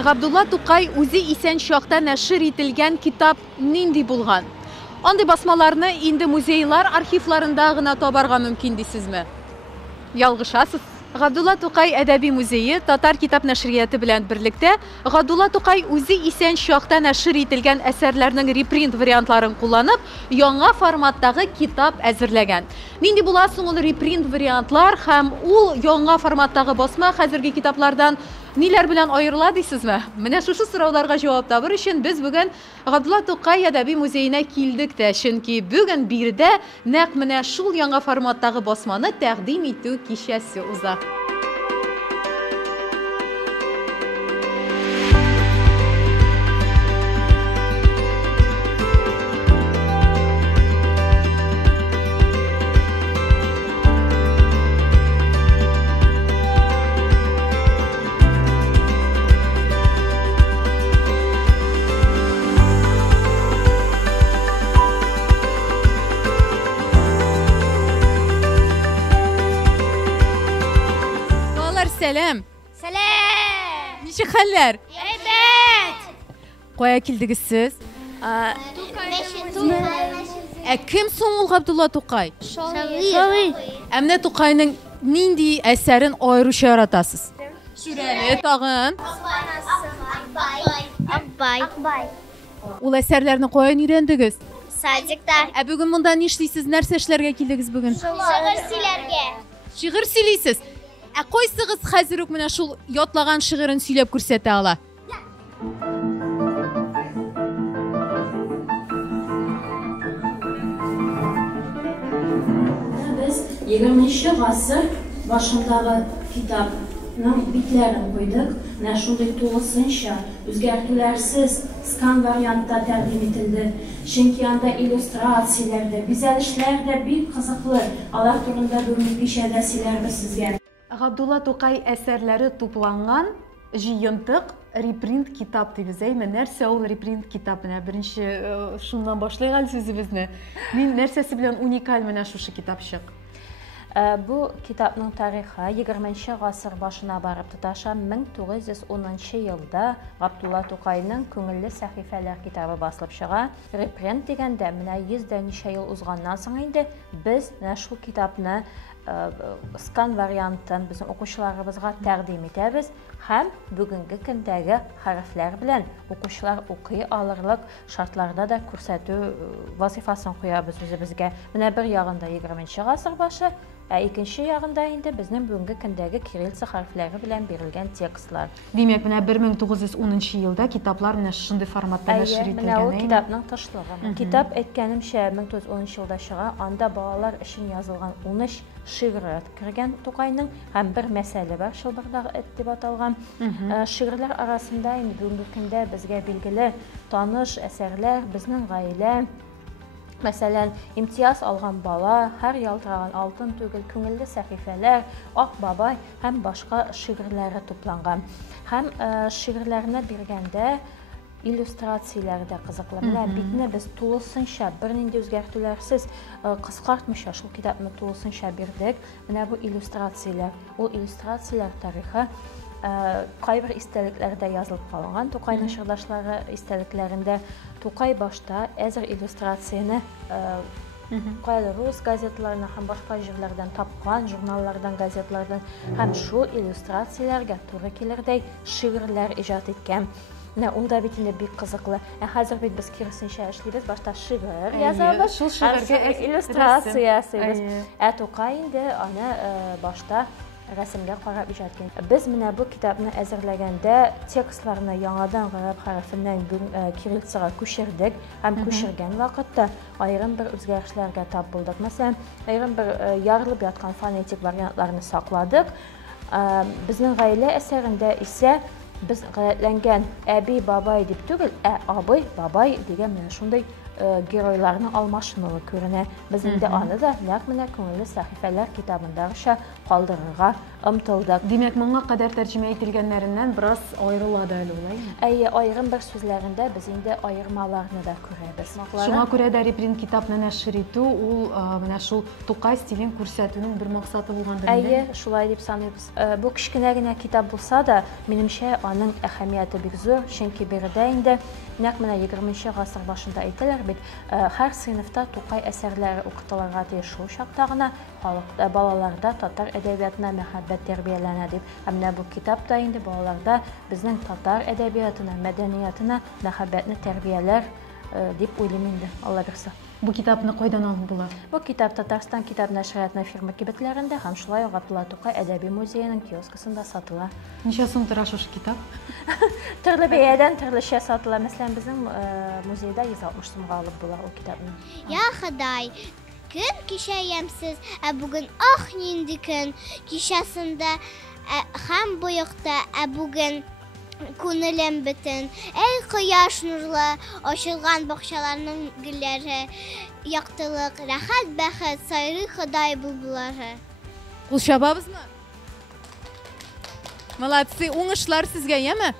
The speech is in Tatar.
Габдулла Тукай үзе исән чакта нәшр ителгән китап нинди булган? Андый басмаларны инде музейлар архивларында гына табарга мөмкин дисезме? Ялгышасыз. Габдулла Тукай әдәби музее Татар китап нәшрияты белән берлектә Габдулла Тукай үзе исән чакта нәшр ителгән әсәрләрнең репринт вариантларын кулланып, яңа форматтагы китап әзерләгән. Нинди була соң ул репринт вариантлар һәм ул яңа форматтагы басма хәзерге китаплардан ниләр белән аерыла дисезме? Менә шушы сорауларга җавап табыр өчен без бүген Габдулла Тукай әдәби музеена килдек тә, чөнки бүген биредә нәкъ менә шул яңа форматтагы басманы тәкъдим итү кичәсе уза. Сәлем. Сәлем. Ничек хәлләр? Әйбәт. Кая килдегез сез? Кем соң ул Габдулла Тукай? Шагыйрь. Менә Тукайның нинди әсәрен аеруча яратасыз? Сүрәле тагын. Аббай. Ул әсәрләрне каян өйрәндегез? Садикта. Бүген монда нишлисез? Нәрсә эшләргә килдегез бүген? Шагыйрь сөйләргә. Шигырь сөйлисез. Кайсыгыз хәзер үк менә шул ятлаган шигырен сөйләп күрсәтә ала? Biz 20-нче гасыр башындагы китапның битләрен куйдык. Менә шундый тулысынча үзгәртүләрсез скан вариантта тәкъдим ителде. Чөнки анда иллюстрацияләрдә, бизәлешләрдә бик кызыклы. Алар турында бүген пишәдә сөйләрбез сезгә. Габдулла Тукай әсәрләре тупланган җыентык репринт китап дибез. Нәрсә ул репринт китап? Менә беренче шуннан башлыйк әле сүзебезне. Мин нәрсәсе белән уникаль менә шушы китапчык? Бу китапның тарихы 20-нче гасыр башына барып тоташа. 1910 елда Габдулла Тукайның күңелле сәхифәләр китабы басылып чыга. Репринт дигәндә менә 100 ничә ел узганнан соң инде без менә шул китапны скан вариантын безнең укучыларыбызга тәкъдим итәбез һәм бүгенге көндәге хәрефләр белән укучылар укый алырлык шартларда да күрсәтү вазифасын куябыз үзебезгә. Менә бер ягында 20-нче гасыр башы, икенче ягында инде безнең бүгенге көндәге кириллица хәрефләре белән бирелгән текстлар. Димәк, менә 1910 елда китаплар менә шундый форматта нәшр ителгән. Менә ул китапның тышлыгы. Китап әйткәнемчә 1910 елда чыга, анда балалар өчен язылган 13 шигырь кергән Тукайның һәм бер мәсьәле бар, Чылбырдагы эт дип аталган. Шигырьләр арасында инде бүгенге көндә безгә билгеле таныш әсәрләр, безнең гаилә, мәсәлән, имтияз алган бала, һәр ялтыраган алтын түгел, күңелле сәхифәләр, Ак бабай һәм башка шигырьләре тупланган. Һәм шигырьләрне биргәндә иллюстрацияләр дә кызыклы. Менә битне без тулысынча, бернинди үзгәртүләрсез, кыскартмыйча шул китапны тулысынча бирдек. Менә бу иллюстрацияләр. Ул иллюстрацияләр тарихы кайбер истәлекләрдә язылып калган. Тукайның чырдашлары истәлекләрендә Тукай башта әзер иллюстрацияне кайда рус газетларына һәм башка җирләрдән тапкан, журналлардан, газетлардан һәм шул иллюстрацияләргә туры килердәй шигырьләр иҗат иткән. Менә ул да бит инде бик кызыклы. Хәзер бит без киресенчә эшлибез, башта шигырь язабыз, шул шигырьгә иллюстрация ясыйбыз. Тукай инде аны башта рәсемгә карап иҗат иткән. Без менә бу китапны әзерләгәндә текстларны яңадан гарәп хәрефеннән кириллицага күчердек һәм күчергән вакытта аерым бер үзгәрешләргә тап булдык. Мәсәлән, аерым бер ярылып яткан фонетик вариантларны сакладык. Безнең гаилә әсәрендә исә biz гадәтләнгән әби бабай дип түгел, абый бабай дигән менә шундый геройларның алмашынуы күренә. Без инде аны да нәкъ менә күңелле сәхифәләр китабындагыча калдырырга ымтылдык. Димәк, моңа кадәр тәрҗемә ителгәннәреннән бераз аерылады әле улай. Әйе, аерым бер сүзләрендә без инде аермаларны да күрәбез. Шуңа күрә дә репринт китапны нәшер итү, ул менә шул Тукай стилен күрсәтүнең бер максаты булгандыр инде. Әйе, шулай дип саныйбыз. Бу кичкенә генә китап булса да, минемчә аның әһәмияте бик зур, чөнки биредә инде нәкъ менә 20нче гасыр башында әйтәләр бит, һәр сыйныфта Тукай әсәрләре укытылырга тиеш шул чакта гына халыкта, балаларда татар әдәбиятына мәхәббәт тәрбияләнә дип. Менә бу китапта инде балаларда безнең татар әдәбиятына, мәдәниятына мәхәббәтне тәрбияләр дип уйлыйм инде, Алла бирсә. Бу китапны кайдан алып була? Бу китап Татарстан китап нәшриятының фирма кибетләрендә һәм шулай ук Габдулла Тукай әдәби музееның киоскасында сатыла. Ничә сум тора шушы китап? Төрле бәядән төрлечә сатыла. Мәсәлән, безнең музейда 160 сумга алып була ул китапны. Я Ходай, көн кичә ямсыз, бүген ах нинди көн. Кичәсендә һәм буякта, бүген күңелем бөтен. Эй кояш нурлы, ачылган бакчаларның гөлләре, яктылык, рәхәт, бәхет, сайрый Ходай булбулары. Кул чабабызмы? Молодцы, уңышлар сезгә, яме?